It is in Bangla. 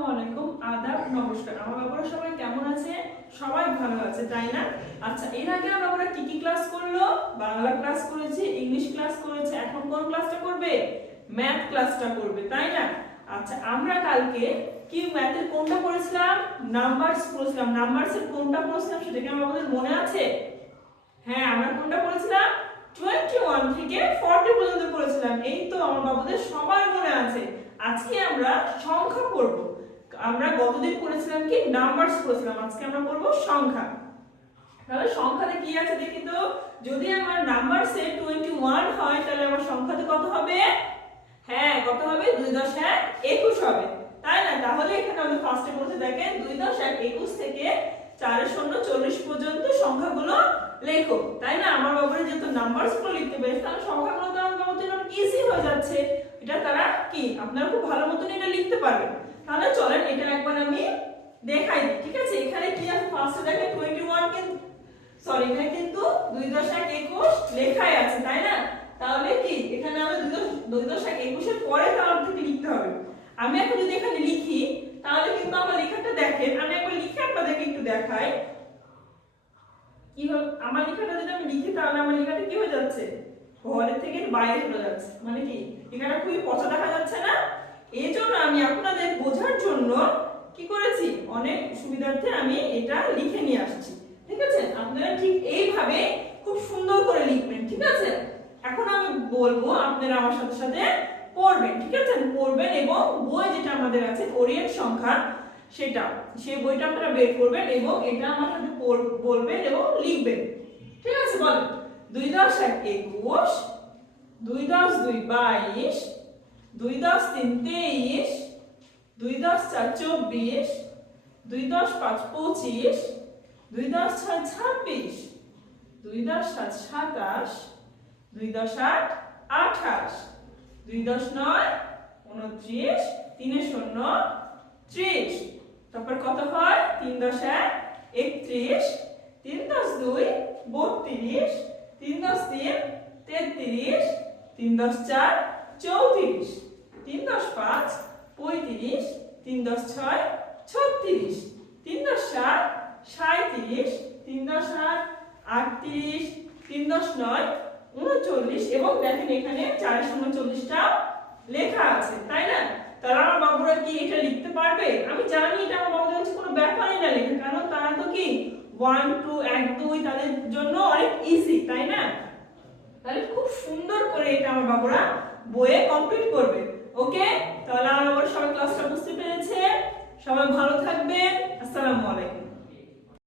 আসসালামু আলাইকুম, আদাব, নমস্কার। আমার বাবারা সবাই কেমন আছে? সবাই ভালো আছে, তাই না? আচ্ছা, এর আগে আমার বাবারা কি কি ক্লাস করলো? বাংলা ক্লাস করেছে, ইংলিশ ক্লাস করেছে, এখন কোন ক্লাসটা করবে? ম্যাথ ক্লাসটা করবে, তাই না? আচ্ছা, আমরা কালকে কি ম্যাথের কোনটা পড়েছিলাম? নাম্বারস পড়েছিলাম। নাম্বারসের কোনটা পড়েছিলাম সেটা কি আমাদের মনে আছে? হ্যাঁ, আমরা কোনটা পড়েছিলাম? 21 থেকে 40 পর্যন্ত পড়েছিলাম। এই তো আমার বাবুদের সবার মনে আছে। আজকে আমরা সংখ্যা পড়ব। আমরা গতদিন পড়েছিলাম কি নাম্বারস পড়েছিলাম, আজকে আমরা পড়ব সংখ্যা। তাহলে সংখ্যাতে কি আছে দেখি তো। যদি আমার নাম্বারসে 21 হয় তাহলে আমার সংখ্যাতে কত হবে? হ্যাঁ, কত হবে? 2.21 হবে, তাই না? তাহলে এখানে আমাদের ফার্স্টে বলতে দেখেন 2.21 থেকে 4.040 পর্যন্ত সংখ্যাগুলো লেখো, তাই না? আমার বাবুরা যেহেতু নাম্বারস গুলো লিখতে পেরেছে তাহলে সংখ্যাগুলো তো আমার বাবুদের জন্য ইজি হয়ে যাচ্ছে। এটা তারা কি আপনারা খুব ভালো মতন এটা লিখতে পারবেন। তাহলে চলেন এটা একবার আমি দেখাই দিই, ঠিক আছে? এখানে কি আছে? ফার্স্টে দেখেন 21 কিন্তু এখানে কিন্তু 2.21 লেখাই আছে, তাই না? তাহলে কি এখানে আমরা 2.21 এর পরে তার থেকে লিখতে হবে। আমি এখন যদি এখানে লিখি তাহলে কিন্তু আমার লেখাটা দেখেন, আমি একবার লিখে আপনাদেরকে একটু দেখাই কি হবে। আমার লেখাটা যদি আমি লিখি তাহলে আমার লেখাটা কি হয়ে যাচ্ছে? ঘরের থেকে বাইরে চলে যাচ্ছে। মানে কি লেখাটা খুবই পচা দেখা যাচ্ছে না? এই জন্য আমি আপনাদের বোঝার জন্য কি করেছি, অনেক সুবিধার্থে আমি এটা লিখে নিয়ে আসছি, ঠিক আছে? আপনারা ঠিক এইভাবে খুব সুন্দর করে লিখবেন, ঠিক আছে? এখন আমি বলবো আপনারা আমার সাথে সাথে পড়বেন, ঠিক আছে? পড়বেন এবং বই যেটা আমাদের আছে ওরিয়েন্ট সংখ্যা সেটা, সেই বইটা আপনারা বের করবেন এবং এটা আমার সাথে বলবেন এবং লিখবেন, ঠিক আছে? বলেন 2.21, 2.2 22, 2.3 23, 2.4 24, 2.5 25, 2.6 26, 2.7 27, 2.8 28, 2.9 29, 3.0 30, তারপর কত হয়? 3.1 31, 3.2 32, 3.3 33, 3.4 34, 3.5 35, 3.6 36, 3.7 37, 3.8 38, 3.9 39 এবং দেখেন এখানে 440টা লেখা আছে, তাই না? তারা আমার বাবুরা কি এটা লিখতে পারবে? আমি জানি এটা আমার বাবুদের কাছে কোনো ব্যাপারই না লেখা, কারণ তারা তো কি 1 2 1 2 তাদের জন্য অনেক ইজি, তাই না? তাহলে খুব সুন্দর করে এটা আমার বাবুরা বইয়ে কমপ্লিট করবে। ওকে, তাহলে আমার বাবুরা সবাই ক্লাসটা বুঝতে পেরেছে। সবাই ভালো থাকবেন। আসসালামু আলাইকুম।